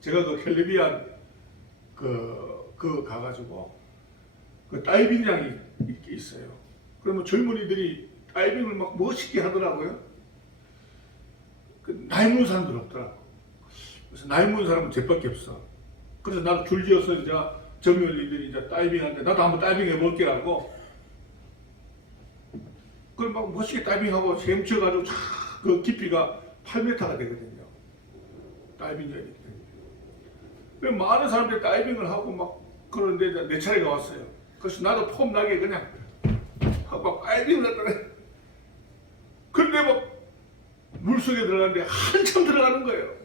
제가 그 캘리비안 그 가가지고 그 다이빙장이 이렇게 있어요. 그러면 젊은이들이 다이빙을 막 멋있게 하더라고요. 그 나이 먹은 사람들 없더라고. 그래서 나이 먹은 사람은 제밖에 없어. 그래서 나도 줄지어서 이제 젊은이들이 이제 다이빙하는데 나도 한번 다이빙 해볼게 하고, 그럼 막 멋있게 다이빙하고 헤엄쳐가지고 그 깊이가 8m가 되거든요. 다이빙장이. 그래서 많은 사람들이 다이빙을 하고 막 그러는데 내 차례가 왔어요. 그래서 나도 폼나게 그냥 막 다이빙을 했더니, 근데 막 물속에 들어가는데 한참 들어가는 거예요.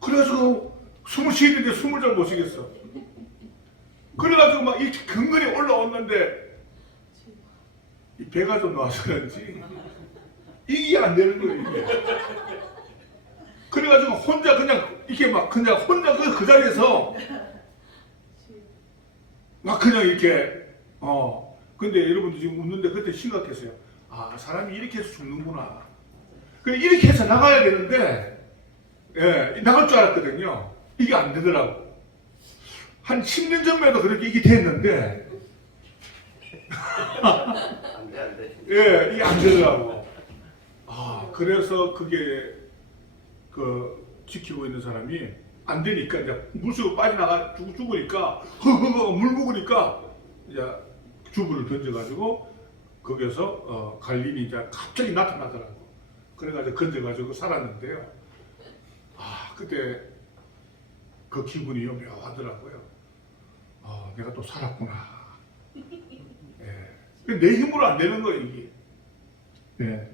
그래가지고 숨을 쉬는데 숨을 잘 못 쉬겠어. 그래가지고 막 이렇게 근근히 올라왔는데 이 배가 좀 나와서 그런지 이게 안 되는 거예요, 이게. 그래가지고 혼자 그냥 이렇게 막 그냥 혼자 그 자리에서 막 그냥 이렇게 근데 여러분들 지금 웃는데 그때 심각했어요. 아, 사람이 이렇게 해서 죽는구나. 그래 이렇게 해서 나가야 되는데 예, 나갈 줄 알았거든요. 이게 안 되더라고. 한 10년 전에도 그렇게 이게 됐는데 안 돼. 예, 이게 안 되더라고. 아, 그래서 그게 지키고 있는 사람이 안 되니까 이제 물속으로 빠져나가 죽으니까 물 먹으니까 이제 주부를 던져가지고 거기서 갈림이 이제 갑자기 나타나더라고. 그래가지고 건져가지고 살았는데요. 아, 그때 그 기분이 묘하더라고요. 아, 내가 또 살았구나. 예. 내 힘으로 안 되는 거예요, 이게. 예.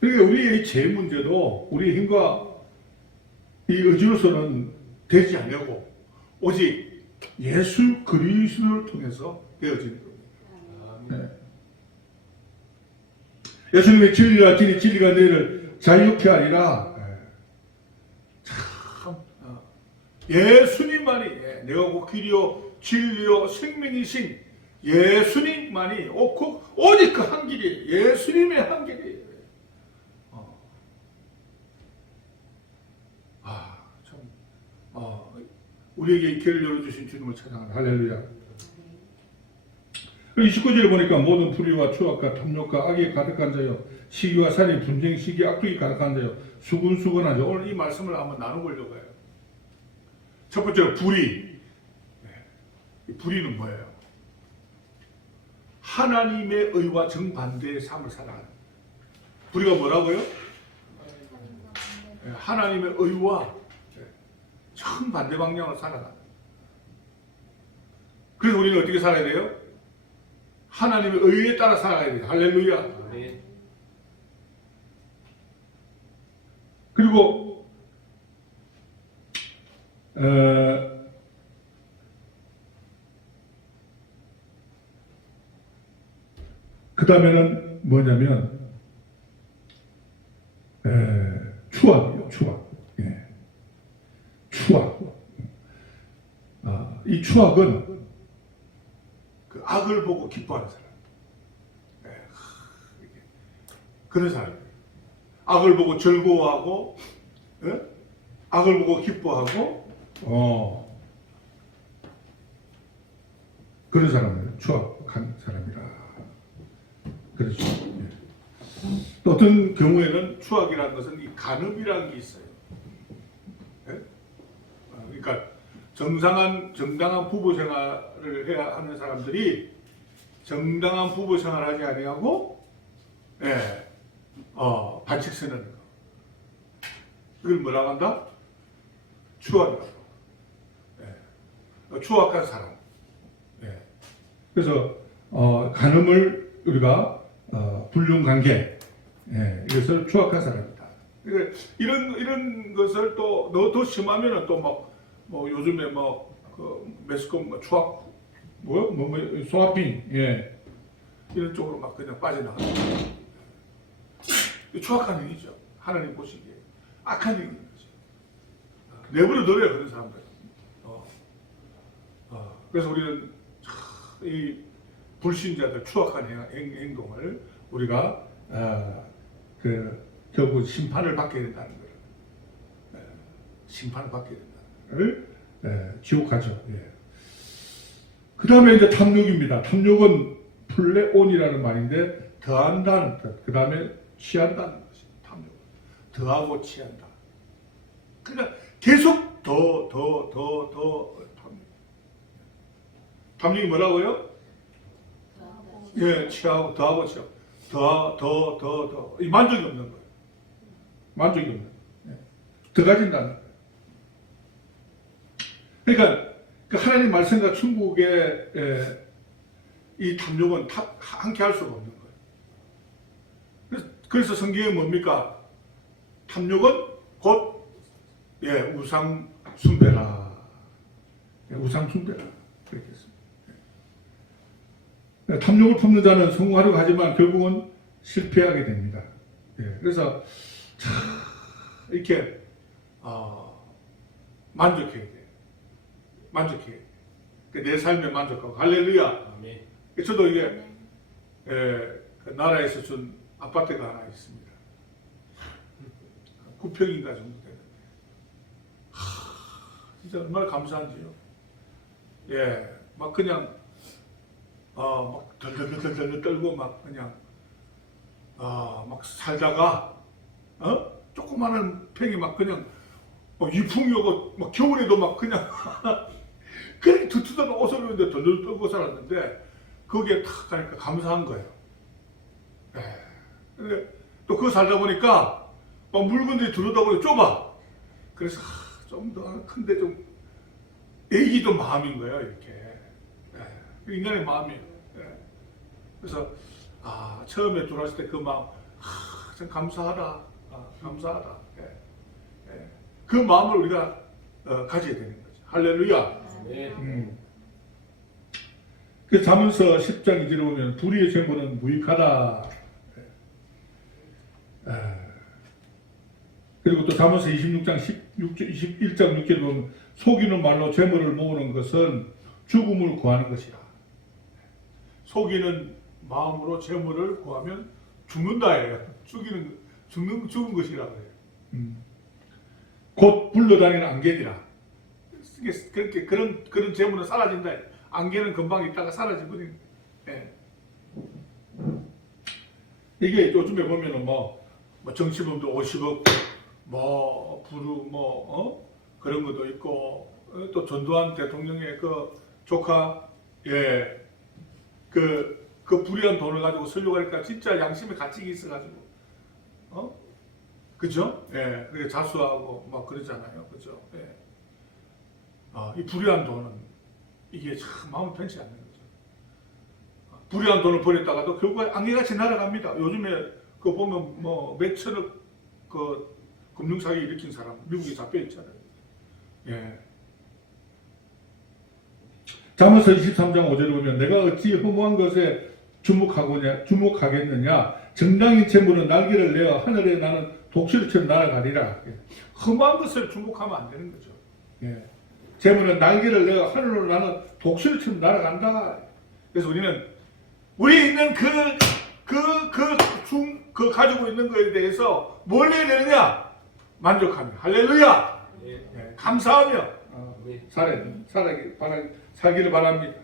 그러니까 우리의 제 문제도 우리의 힘과 이 의지로서는 되지 않냐고, 오직 예수 그리스도를 통해서 되어지는 겁니다. 네. 예수님의 진리가 진리, 진리가 너희를 자유케 하리라. 참 예수님만이 내가 곧 길이요 진리요 생명이신 예수님만이 오직 그 한 길이 예수님의 한 길이. 우리에게 이 길을 열어주신 주님을 찬양하는 할렐루야. 29절에 보니까 모든 불의와 추악과 탐욕과 악이 가득한 자여 시기와 살인 분쟁 시기 악독이 가득한 자여 수군수군한 자여. 오늘 이 말씀을 한번 나눠보려고 해요. 첫 번째로 불의. 이 불의는 뭐예요? 하나님의 의와 정반대의 삶을 살아가는. 불의가 뭐라고요? 하나님의 의와 정반대 방향으로 살아가는. 그래서 우리는 어떻게 살아야 돼요? 하나님의 의에 따라 살아가야 돼요. 할렐루야. 네. 그리고 그 다음에는 뭐냐면 추악이요. 추악. 예. 추악. 이 추악은 그 악을 보고 기뻐하는 사람. 그런 사람이에요. 악을 보고 즐거워하고, 악을 보고 기뻐하고, 그런 사람을 추악한 사람이라. 그렇죠. 예. 또 어떤 경우에는 추악이라는 것은 이 간음이라는 게 있어요. 그러니까 정당한 부부 생활을 해야 하는 사람들이 정당한 부부 생활을 하지 아니하고, 반칙 쓰는 거. 이걸 뭐라고 한다? 추악이라고. 추악한 사람. 그래서 간음을 우리가 불륜관계, 이것을 추악한 사람이다. 그러니까 이런 것을 또 더 심하면은 또 뭐 요즘에 그 매스컴 추악 소아핑 이런 쪽으로 막 그냥 빠져나가는 추악한 일이죠. 하나님 보시기에 악한 일인 거죠. 내버려 둬요 그런 사람들. 그래서 우리는 이 불신자들 추악한 행동을 우리가 결국 심판을 받게 된다는 거예요. 심판을 받게 된다는 것을 기억하죠. 예. 그 다음에 이제 탐욕입니다. 탐욕은 플레온이라는 말인데 더한다는 뜻. 그 다음에 취한다는 것이 탐욕. 더하고 취한다. 그러니까 계속 더 탐욕. 탐욕이 뭐라고요? 예, 취하고 더하고 취하고 더. 이 만족이 없는 거예요. 만족이 없는 거예요. 더 가진다는 거예요. 그러니까 그 하나님 말씀과 천국의 이 탐욕은 함께 할 수가 없는 거예요. 그래서 성경에 뭡니까? 탐욕은 곧 우상 숭배라. 우상 숭배라. 그렇게 했습니다. 탐욕을 품는 자는 성공하려고 하지만 결국은 실패하게 됩니다. 그래서 이렇게 만족해야 돼. 만족해. 내 삶에 만족하고 할렐루야. 아멘. 저도 이게 그 나라에서 준 아파트가 하나 있습니다. 9평인가 정도 되는데 진짜 얼마나 감사한지요. 막 그냥 막 덜덜덜덜 떨고 막 그냥 막 살다가 조그마한 평이 막 그냥 유풍이 오고 막 겨울에도 막 그냥 그렇게 두툼한 옷을 입는데 덜덜 떨고 살았는데 거기에 탁 가니까 감사한 거예요. 근데 또 그거 살다 보니까 막 물건들이 들어오다 보니 좁아. 그래서 좀 더 큰데 좀 애기도 마음인 거예요. 이렇게 인간의 마음이에요. 그래서 처음에 들어왔을 때 그 마음 참 감사하다. 감사하다. 그 마음을 우리가 가져야 되는 거죠. 할렐루야. 그 잠언서 10장 2절에 보면 불의의 재물은 무익하다. 그리고 또 잠언서 26장 21장 6절에 보면 속이는 말로 재물을 모으는 것은 죽음을 구하는 것이라. 속이는 마음으로 재물을 구하면 죽는다예요. 죽은 것이라 그래요. 곧 불러다니는 안개니라. 그렇게 그런 재물은 사라진다. 안개는 금방 있다가 사라지거든요. 이게 요즘에 보면은 뭐 정치범도 50억 부르 그런 것도 있고 또 전두환 대통령의 그 조카 그 불의한 돈을 가지고 쓰려고 하니까 진짜 양심에 가책이 있어가지고 그죠? 그게 자수하고 막 그러잖아요. 그죠? 이 불의한 돈은 이게 참 마음 편치 않는 거죠. 불의한 돈을 버렸다가도 결국에 안개같이 날아갑니다. 요즘에 그 보면 뭐 몇천억 그 금융사기 일으킨 사람 미국에 잡혀 있잖아요. 잠언서 23장 5절에 보면 내가 어찌 허무한 것에 주목하겠느냐 정당인 재물은 날개를 내어 하늘에 나는 독수리처럼 날아가리라. 허무한 것을 주목하면 안 되는 거죠. 재물은 날개를 내어 하늘로 나는 독수리처럼 날아간다. 그래서 우리는 우리 있는 그 가지고 있는 것에 대해서 뭘 해야 되느냐? 만족하며 할렐루야. 감사하며 살기를 바랍니다.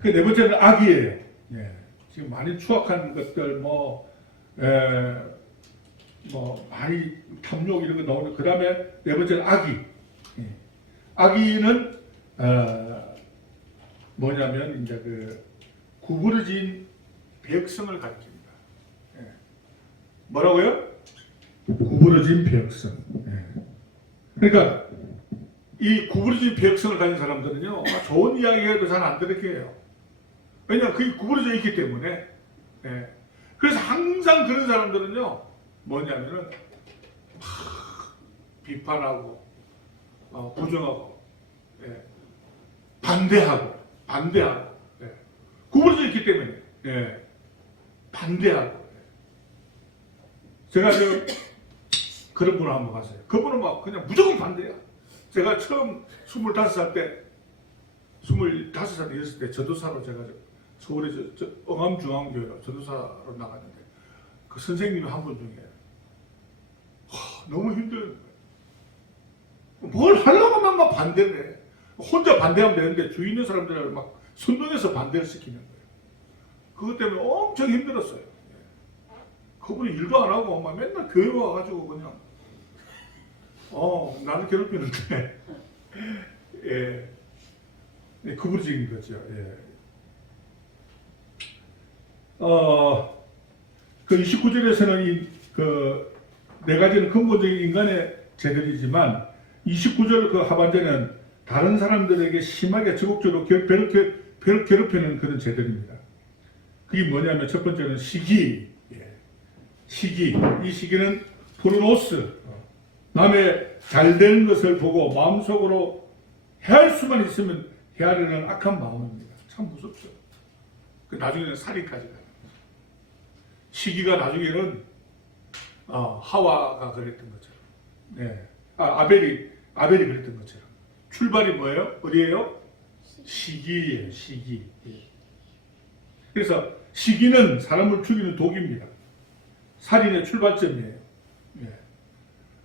그 네 번째는 악이에요. 지금 많이 추악한 것들 많이 탐욕 이런 거 나오는. 그 다음에 네 번째는 악의. 악의는 뭐냐면 이제 그 구부러진 백성을 가리킵니다. 뭐라고요? 구부러진 백성. 그러니까 이 구부러진 백성을 가진 사람들은요 좋은 이야기해도 잘 안 들을게 해요. 왜냐하면 그게 구부러져 있기 때문에. 그래서 항상 그런 사람들은요 뭐냐면은 비판하고 부정하고 반대하고 구부러져 있기 때문에 반대하고. 제가 그런 분을 한번 봤어요. 그분은 막 그냥 무조건 반대야. 제가 처음 25살 때 전도사로 제가 서울에 응암중앙교회로 전도사로 나갔는데 그 선생님이 한 분 중에 너무 힘든 거예요. 뭘 하려고 하면 막 반대를 해. 혼자 반대하면 되는데 주위 있는 사람들을 막 선동해서 반대를 시키는 거예요. 그것 때문에 엄청 힘들었어요. 그분이 일도 안 하고 막 맨날 교회 와가지고 그냥 나를 괴롭히는데 예. 네, 그분이 지금 거죠. 예. 그 29절에서는 네 가지는 근본적인 인간의 죄들이지만 29절 그 하반절은 다른 사람들에게 심하게 적극적으로 괴롭히는 그런 죄들입니다. 그게 뭐냐면 첫 번째는 시기. 예. 시기. 이 시기는 프로노스. 남의 잘되는 것을 보고 마음속으로 해할 수만 있으면 헤아리는 악한 마음입니다. 참 무섭죠. 그 나중에는 살인까지 가요. 시기가 나중에는 하와가 그랬던 것처럼, 네. 아벨이 그랬던 것처럼 출발이 뭐예요? 어디예요? 시기예요. 시기. 예. 그래서 시기는 사람을 죽이는 독입니다. 살인의 출발점이에요. 예.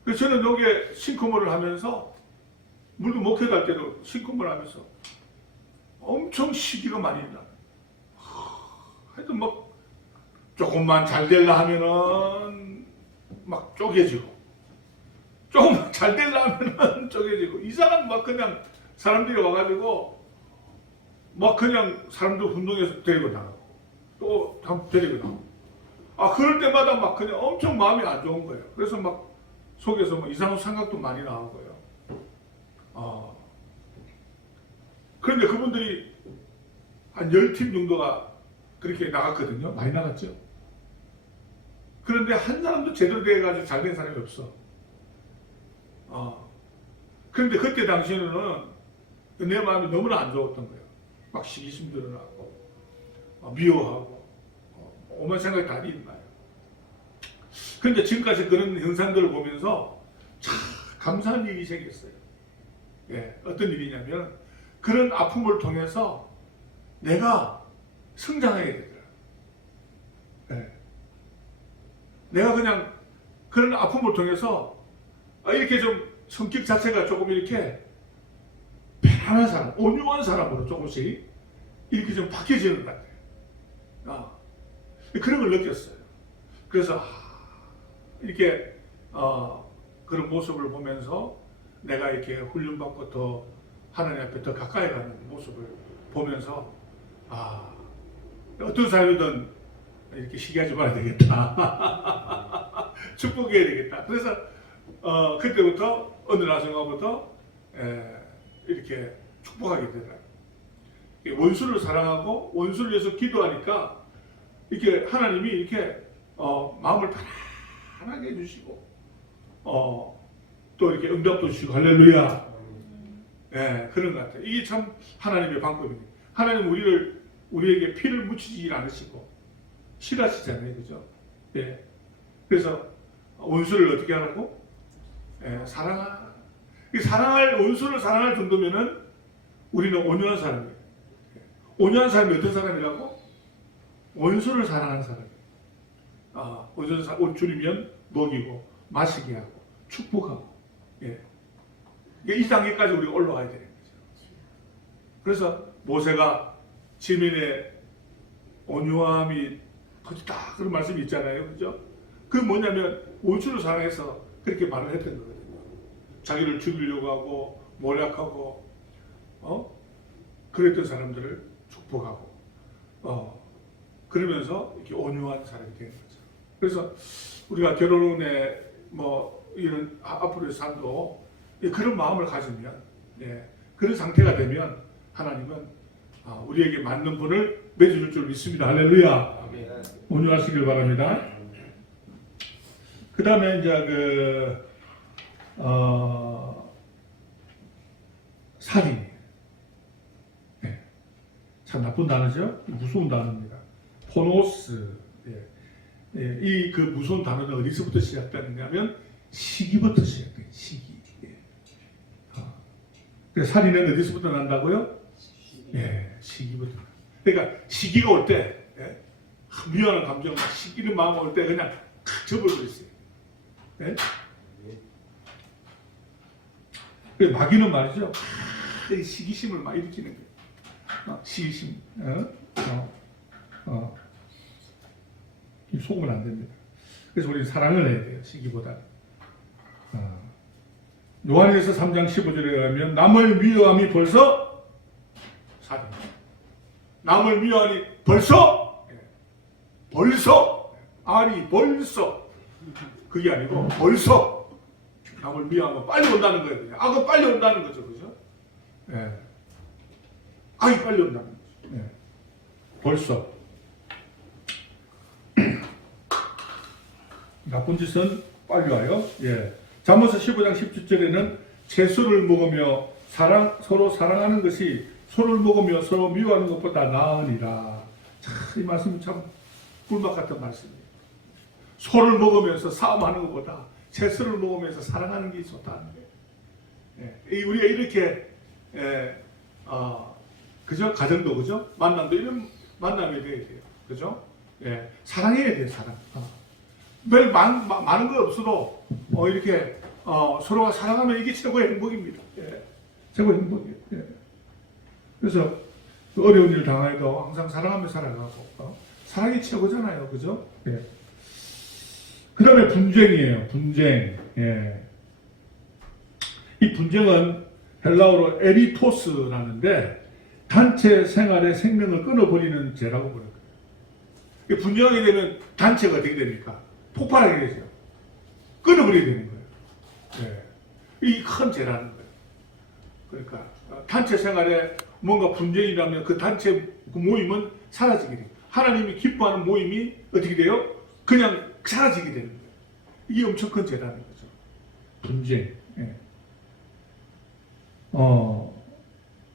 그래서 저는 여기에 싱크몰을 하면서 물도 목회 갈 때도 싱크몰 하면서 엄청 시기가 많이 나. 하여튼 막 조금만 잘 되려 하면은 막 쪼개지고, 조금만 잘 되려 하면은 쪼개지고, 이상한 막 그냥 사람들이 와가지고 막 그냥 사람들 운동해서 데리고 나가고 또 데리고 나가고. 그럴 때마다 막 그냥 엄청 마음이 안 좋은 거예요. 그래서 막 속에서 뭐 이상한 생각도 많이 나오고요. 그런데 그분들이 한 10팀 정도가 그렇게 나갔거든요. 많이 나갔죠. 그런데 한 사람도 제대로 돼가지고 잘 된 사람이 없어. 그런데 그때 당시에는 내 마음이 너무나 안 좋았던 거예요. 막 시기심도 일어나고, 미워하고, 오만 생각이 다 일어나요. 그런데 지금까지 그런 현상들을 보면서 참 감사한 일이 생겼어요. 예, 어떤 일이냐면 그런 아픔을 통해서 내가 성장하게 되더라. 예. 내가 그냥 그런 아픔을 통해서 이렇게 좀 성격 자체가 조금 이렇게 편안한 사람, 온유한 사람으로 조금씩 이렇게 좀 바뀌어지는 것 같아요. 그런 걸 느꼈어요. 그래서 이렇게 그런 모습을 보면서 내가 이렇게 훈련받고 더 하나님 앞에 더 가까이 가는 모습을 보면서 어떤 사람이든 이렇게 시기하지 말아야 되겠다. 축복해야 되겠다. 그래서 그때부터 어느 나중부터 이렇게 축복하게 되더라고요. 원수를 사랑하고 원수를 위해서 기도하니까 이렇게 하나님이 이렇게 마음을 편안하게 해주시고 또 이렇게 응답도 주시고 할렐루야. 예, 그런 것 같아요. 이게 참 하나님의 방법입니다. 하나님 우리에게 피를 묻히지 않으시고 싫어하시잖아요, 그죠? 예. 그래서 원수를 어떻게 하라고? 예, 원수를 사랑할 정도면은 우리는 온유한 사람이에요. 온유한 사람이 어떤 사람이라고? 원수를 사랑하는 사람이에요. 원수를 주리면 먹이고 마시게 하고 축복하고. 예. 이 단계까지 우리가 올라가야 되는 거죠. 그래서 모세가 지민의 온유함이 터지다 그런 말씀이 있잖아요, 그죠? 그 뭐냐면 원수를 사랑해서 그렇게 말을 했던 거거든요. 자기를 죽이려고 하고 모략하고 그랬던 사람들을 축복하고 그러면서 이렇게 온유한 사람이 되는 거죠. 그래서 우리가 결혼에 뭐 이런 앞으로의 삶도 그런 마음을 가지면, 그런 상태가 되면 하나님은 우리에게 맞는 분을 맺어줄 줄 믿습니다. 할렐루야. 온유하시길 바랍니다. 그 다음에 이제 살인. 참 나쁜 단어죠. 무서운 단어입니다. 포노스. 이 그 무서운 단어는 어디서부터 시작되느냐면 시기부터 시작돼요. 시기. 그래서 살인은 어디서부터 난다고요? 시기부터. 그러니까 시기가 올 때, 미안한 감정, 시기는 마음 올 때 그냥 접어버렸어요. 마귀는 말이죠. 이 시기심을 막 일으키는 거예요. 시기심. 속으면 안 됩니다. 그래서 우리는 사랑을 해야 돼요. 시기보다. 요한일서 3장 15절에 의하면 남을 미워함이 벌써 살인. 남을 미워하니 벌써 아니 벌써 그게 아니고 벌써 남을 미워하면 빨리 온다는 거예요. 그냥. 악은 빨리 온다는 거죠. 그죠? 예. 악이 빨리 온다는 거죠. 예. 벌써 나쁜 짓은 빨리 와요. 예. 잠언서 15장 17절에는 채소를 먹으며 서로 사랑하는 것이 소를 먹으며 서로 미워하는 것보다 나으니라. 이 말씀은 참 꿀맛 같은 말씀이에요. 소를 먹으면서 싸움하는 것보다 채소를 먹으면서 사랑하는 게 좋다는 거예요. 예. 우리가 이렇게 그죠? 가정도 그죠? 만남도 이런 만남이 돼야 돼요. 그죠? 예. 사랑해야 돼요. 사랑. 별 많은 거 없어도 이렇게 서로가 사랑하면 이게 최고의 행복입니다. 예. 최고의 행복이에요. 예. 그래서 그 어려운 일 당해도 항상 사랑하며 살아가고 사랑이 최고잖아요. 그죠? 예. 그 다음에 분쟁이에요. 분쟁. 예. 이 분쟁은 헬라어로 에리토스라는데 단체 생활의 생명을 끊어버리는 죄라고 부르는 거예요. 분쟁하게 되면 단체가 어떻게 됩니까? 폭발하게 되죠. 끊어버리게 되는 거예요. 예. 이 큰 죄라는 거예요. 그러니까 단체 생활에 뭔가 분쟁이라면 그 단체 그 모임은 사라지게 돼요. 하나님이 기뻐하는 모임이 어떻게 돼요? 그냥 사라지게 되는 거예요. 이게 엄청 큰 죄라는 거죠. 분쟁. 예.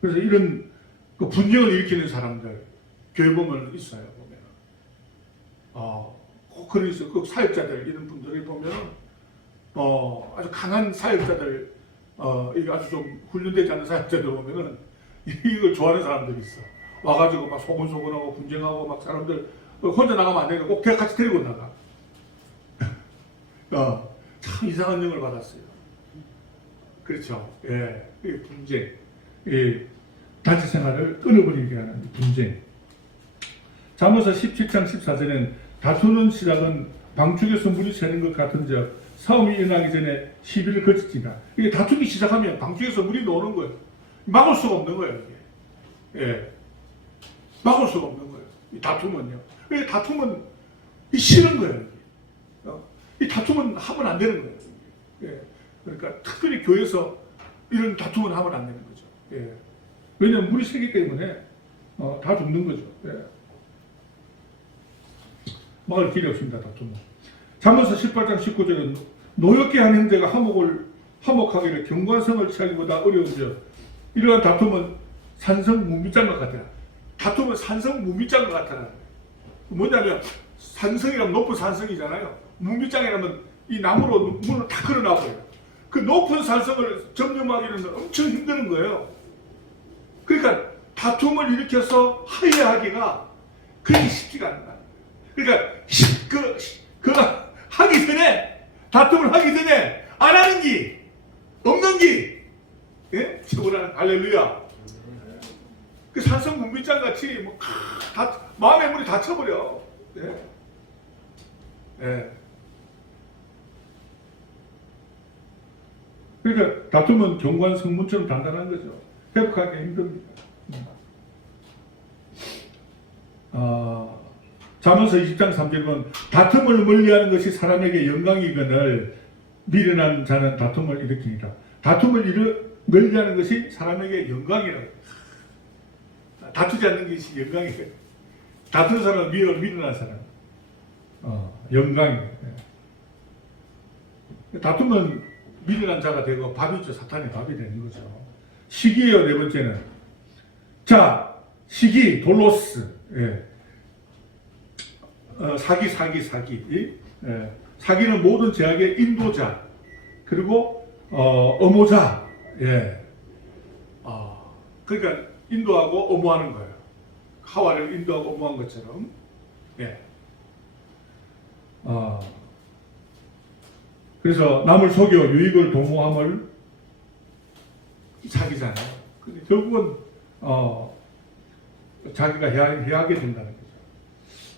그래서 이런 그 분쟁을 일으키는 사람들 교회 보면 있어요. 보면 그래서 그 사역자들 이런 분들이 보면은 아주 강한 사역자들 이게 아주 좀 훈련되지 않은 사역자들 보면은 이걸 좋아하는 사람들이 있어. 와가지고 막 소곤소곤하고 분쟁하고 막 사람들 혼자 나가면 안 되니까 꼭 같이 데리고 나가. 참 이상한 영을 받았어요. 그렇죠. 예, 이 분쟁, 이 단체 생활을 끊어버리게 하는 분쟁. 잠언서 17장 14절에는 다투는 시작은 방축에서 물이 새는 것 같은즉 싸움이 일어나기 전에 시비를 거치지라. 이게 다투기 시작하면 방축에서 물이 나오는 거예요. 막을 수가 없는 거예요. 이게. 예, 막을 수가 없는 거예요. 이 다툼은요. 이 다툼은 싫은 거예요. 이 다툼은 하면 안 되는 거예요. 예. 그러니까 특별히 교회에서 이런 다툼은 하면 안 되는 거죠. 예. 왜냐하면 물이 새기 때문에 다 죽는 거죠. 예. 막을 길이 없습니다. 다툼은. 잠언서 18장 19절은 노엽게 한 형제가 화목하기를 경관성을 취하기보다 어려운즉 이러한 다툼은 산성무미장과 같아라. 다툼은 산성무미장과 같아라. 뭐냐면 산성이라면 높은 산성이잖아요. 무미장이라면 이 나무로 문을 다 걸어놔버려요. 그 높은 산성을 점령하기는 엄청 힘든 거예요. 그러니까 다툼을 일으켜서 화해하기가 그렇게 쉽지가 않다. 그러니까 하기 전에 다툼을 하기 전에 안 하는 기 없는 기 예? 최고라는 할렐루야. 그 산성 문비장 같이 마음의 문이 닫혀버려. 예. 예. 그러니까 다툼은 경관 성문처럼 단단한 거죠. 회복하기 힘듭니다. 잠언서 20장 3절은 다툼을 멀리하는 것이 사람에게 영광이거늘 미련한 자는 다툼을 일으킵니다. 다툼을 멀리하는 것이 사람에게 영광이라고. 다투지 않는 것이 영광이에요. 다투는 사람은 미련한 사람. 영광이에요. 다투면 미련한 자가 되고 밥이죠. 사탄의 밥이 되는 거죠. 시기예요. 네 번째는. 자, 시기, 돌로스. 예. 사기. 예. 사기는 모든 죄악의 인도자. 그리고 엄호자. 예. 그러니까 인도하고 엄호하는 거예요. 하와를 인도하고 엄호한 것처럼. 예. 그래서 남을 속여 유익을 도모함을 자기잖아요. 근데 결국은 자기가 해하게 된다는 거죠.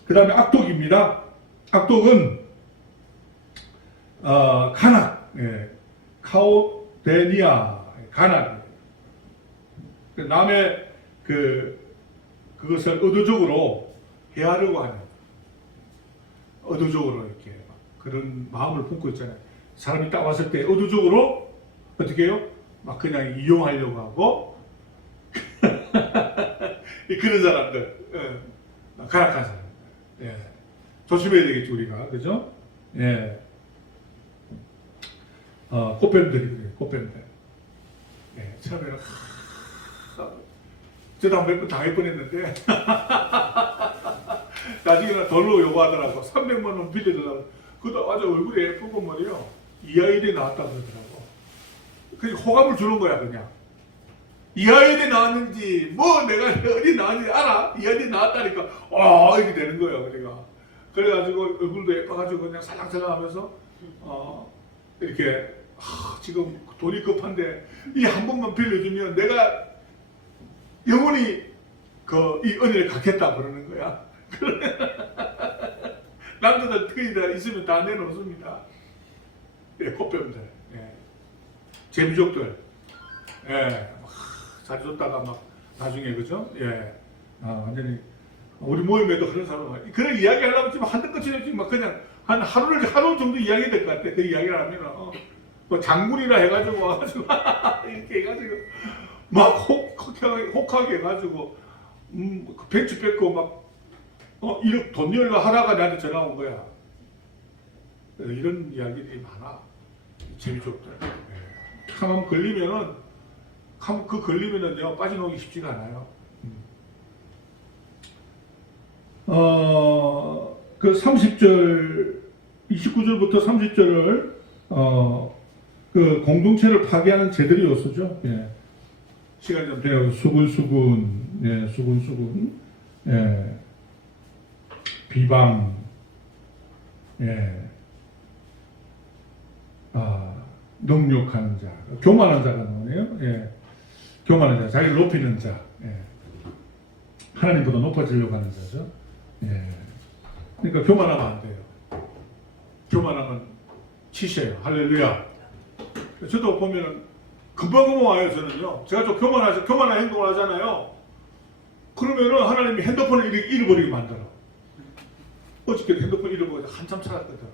그 다음에 악독입니다. 악독은 간악, 카오데니아, 간악. 남의 그것을 의도적으로 해하려고 하는, 의도적으로 이렇게 그런 마음을 품고 있잖아요. 사람이 딱 왔을 때 의도적으로 어떻게 해요? 막 그냥 이용하려고 하고 그런 사람들, 간악한 사람. 예. 조심해야 되겠죠, 우리가. 그죠? 예. 꽃뱀들이거든요, 꽃뱀들. 예. 처음에는, 저도 한 몇 번 당할 뻔 했는데, 나중에는 돈으로 요구하더라고. 300만 원 빌려달라고. 그것도 아주 얼굴이 예쁘고 말이요. 이하일이 나왔다고 그러더라고. 그냥 호감을 주는 거야, 그냥. 이하일이 나왔는지, 내가 어디 나왔는지 알아? 이하일이 나왔다니까, 이렇게 되는 거예요, 그러니까. 그래가지고 얼굴도 예뻐가지고 그냥 살랑살랑 하면서, 이렇게, 지금 돈이 급한데, 이 한 번만 빌려주면 내가 영원히 이 은혜를 갖겠다 그러는 거야. 남자들 특히 다 있으면 다 내놓습니다. 예, 꽃뱀들, 예. 재미족들, 예. 잘 줬다가 막 나중에 그죠? 예, 완전히 우리 모임에도 그런 사람, 그런 이야기 하려면 지금 한두 끝이 없지 막 그냥 한 하루 정도 이야기 될 것 같아. 그 이야기를 하면은 뭐 장군이라 해가지고 와가지고 이렇게 해가지고 막 혹하게 해가지고 그 벤치 뺏고 막 이렇게 돈 열려 하다가 나한테 전화 온 거야. 이런 이야기들이 많아. 재미족들. 한번 걸리면은 걸리면은요 빠져나오기 쉽지가 않아요. 그 30절 29절부터 30절을 그 공동체를 파괴하는 제들의 요소죠. 예. 시간이 좀 돼요. 수군수군, 예, 수군수군, 예, 비방, 예, 능욕하는 자, 교만한 자가 나오네요. 예, 교만한 자, 자기를 높이는 자, 예. 하나님보다 높아지려고 하는 자죠. 예. 그러니까 교만하면 안 돼요. 교만하면 치셔요. 할렐루야. 저도 보면은 금방 와요, 저는요. 제가 좀 교만한 행동을 하잖아요. 그러면은 하나님이 핸드폰을 잃어버리게 만들어. 어저께 핸드폰 잃어버려서 한참 찾았거든.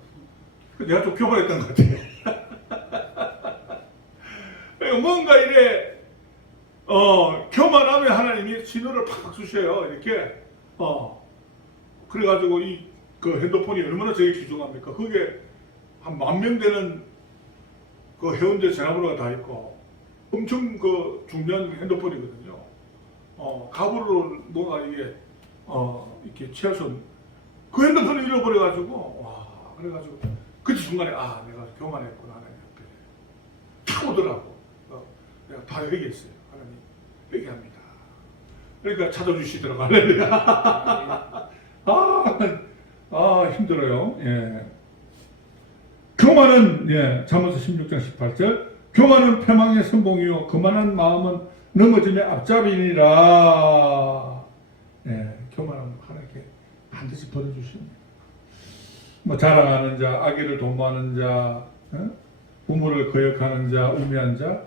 내가 좀 교만했던 것 같아. 그러니까 뭔가 이래, 교만하면 하나님이 신호를 팍 주셔요. 이렇게, 그래가지고 그 핸드폰이 얼마나 저에게 귀중합니까? 그게 한 10,000명 되는 그 회원들 전화번호가 다 있고, 엄청 그 중요한 핸드폰이거든요. 가구로 뭔가 이게, 이렇게 취하선, 그 핸드폰을 잃어버려가지고, 그래가지고, 그때 중간에, 내가 교만했구나, 하나님 앞에. 탁 오더라고. 내가 다 회개했어요. 하나님, 회개합니다. 그러니까 찾아주시더라고, 할렐루야. 힘들어요. 예. 교만은, 예, 잠언서 16장 18절. 교만은 패망의 선봉이요 거만한 마음은 넘어짐의 앞잡이니라. 예, 교만은 하나님께 반드시 벌어주십니다. 뭐 자랑하는 자, 악의를 도모하는 자, 부모를 거역하는 자, 우매한 자.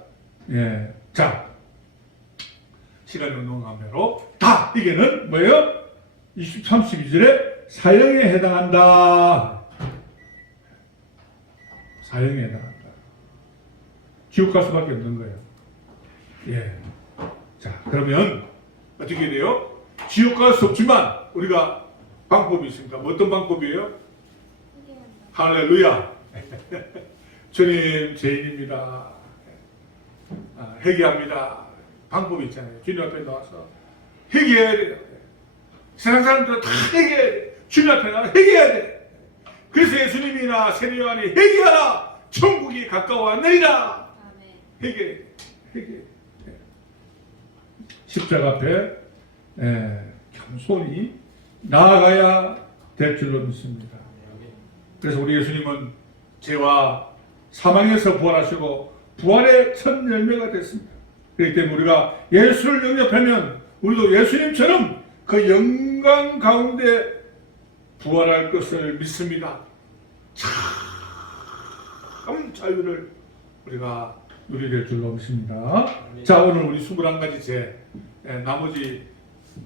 예, 자, 시간이 운동한 대로 다 이게는 뭐예요? 32절에 사형에 해당한다. 사형에 해당한다. 지옥 갈 수밖에 없는 거예요. 예. 자, 그러면 어떻게 돼요? 지옥 갈 수 없지만 우리가 방법이 있습니다. 어떤 방법이에요? 할렐루야. 주님 죄인입니다. 회개합니다. 방법이 있잖아요. 주님 앞에 나와서 회개해야 돼요. 세상 사람들은 다 회개해야 돼. 주님 앞에 나와 회개해야 돼. 그래서 예수님이나 세례요한이 회개하라. 천국이 가까워왔느니라. 회개. 십자가 앞에 겸손히 나아가야 될 줄로 믿습니다. 그래서 우리 예수님은 죄와 사망에서 부활하시고 부활의 첫 열매가 됐습니다. 그렇기 때문에 우리가 예수를 영접하면 우리도 예수님처럼 그 영광 가운데 부활할 것을 믿습니다. 참 자유를 우리가 누리게 될 줄로 믿습니다. 자, 오늘 우리 21가지 제 나머지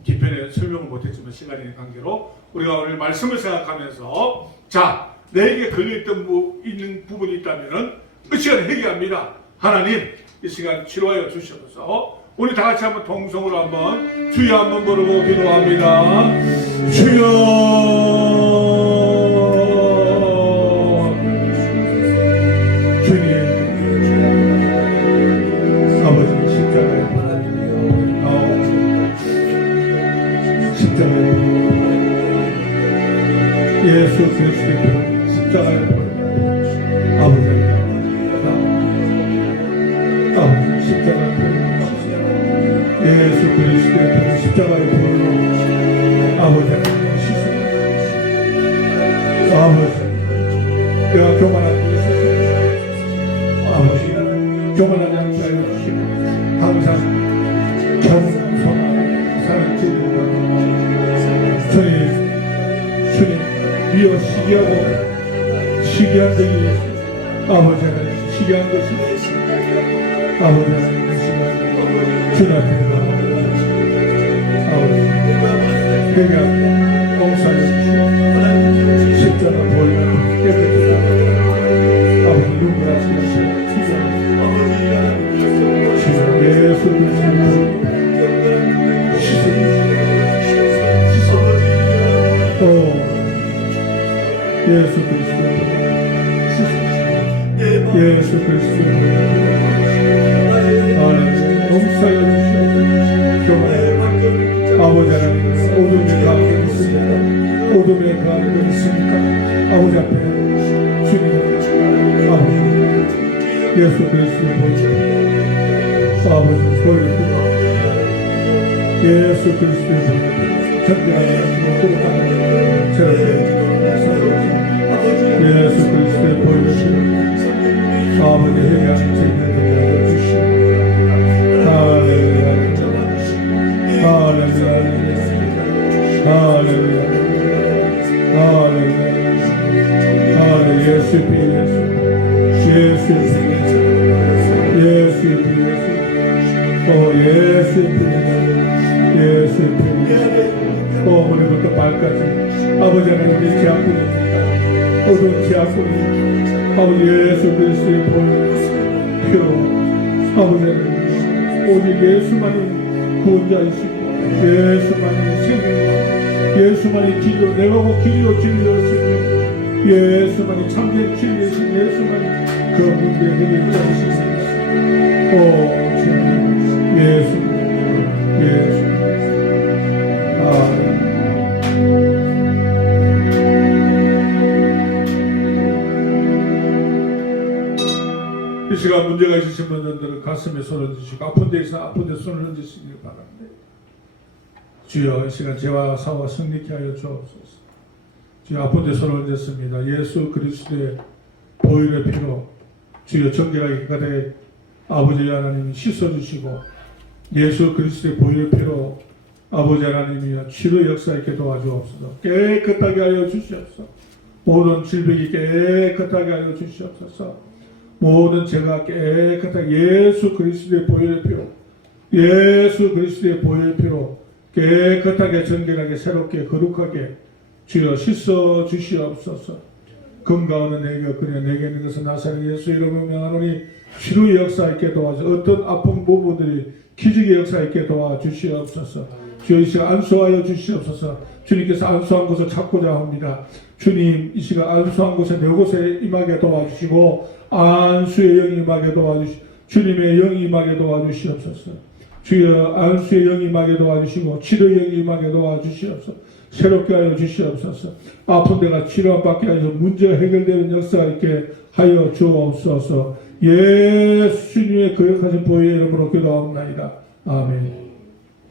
기편에 설명을 못했지만 시간의 관계로 우리가 오늘 말씀을 생각하면서 자, 내게 걸려있던 있는 부분이 있다면 이 시간에 회개합니다. 하나님, 이 시간 치료하여 주시옵소서. 우리 다 같이 한번 통성으로 한번 주여 한번 부르고 기도합니다. 주여. 예수 그리스도의 십자가의 아버지 십자가의 예수 그리스도의 십자가의 보혈로 아버지 아버지 내가 교만한 아버지 교만하지 않게 하여 주시고 항상 겸손한 사랑 지으려 주님 미어 시기한 적이 아버지는 시기한 것이 아버지는 주님 앞에 아버지 회개합니다. 용서해 주시고 십자가 보이는 깨끗하다 아버지 눈물하시고 예수 그리스도 예수 그리스도 예수 그리스도 용서하여 주시옵소서. 아버지 하나님 어둠에 가는 게 있습니까? 어둠에 가는 게 있습니까? 아버지 앞에 주님 아버지 예수 그리스도 아버지 보여주시고 예수 그리스도의 전쟁하는 것으로 새롭게 예수 그리스도의 보여주시고 아버지 회개하는 죄를 주시고 할렐루야 할렐루야 할렐루야 할렐루야 예수 예수 예수 예수 예수 예수 머리부터 발까지 아버지 하나님의 제약뿐입니다. 어두운 제약뿐이 아버지 예수 그리스도의 보혈 아버지 하나님 오직 예수만이 구원자이시고 예수만이 생명이고 예수만이 길이요 내가 곧 길이요 진리였으며 예수만이 참된 진리이신 예수만이 그 문제의 해결자이시니 주님 예수 이 시간 문제가 있으신 분들은 가슴에 손을 얹으시고 아픈 데 있어 아픈 데 손을 얹으시길 바랍니다. 주여 이 시간 죄와 사와 승리케 하여 주옵소서. 주여 아픈 데 손을 얹었습니다. 예수 그리스도의 보혈의 피로 주여 정결하게 가되 아버지 하나님이 씻어주시고 예수 그리스도의 보혈의 피로 아버지 하나님이여 치료 역사있게 도와주옵소서. 깨끗하게 하여 주시옵소서. 모든 질병이 깨끗하게 하여 주시옵소서. 모든 죄가 깨끗하게 예수 그리스도의 보혈의 피로 예수 그리스도의 보혈의 피로 깨끗하게 정결하게 새롭게 거룩하게 주여 씻어 주시옵소서. 금가오는 내게 그냥 내게 있는 것은 나사렛 예수 이름으로 명하노니 치료의 역사있게 도와주시옵소서. 어떤 아픈 부부들이 기적의 역사있게 도와주시옵소서. 주여 이 시간 안수하여 주시옵소서. 주님께서 안수한 곳을 찾고자 합니다. 주님 이 시간 안수한 곳에 내 곳에 임하게 도와주시고 안수의 영이 임하게 도와주시고 주님의 영이 임하게 도와주시옵소서. 주여 안수의 영이 임하게 도와주시고 치료의 영이 임하게 도와주시옵소서. 새롭게 하여 주시옵소서. 아픈 데가 치료받게 하여서 문제가 해결되는 역사가 있게 하여 주옵소서. 예수님의 거룩하신 보혈의 이름으로 기도하옵나이다. 아멘.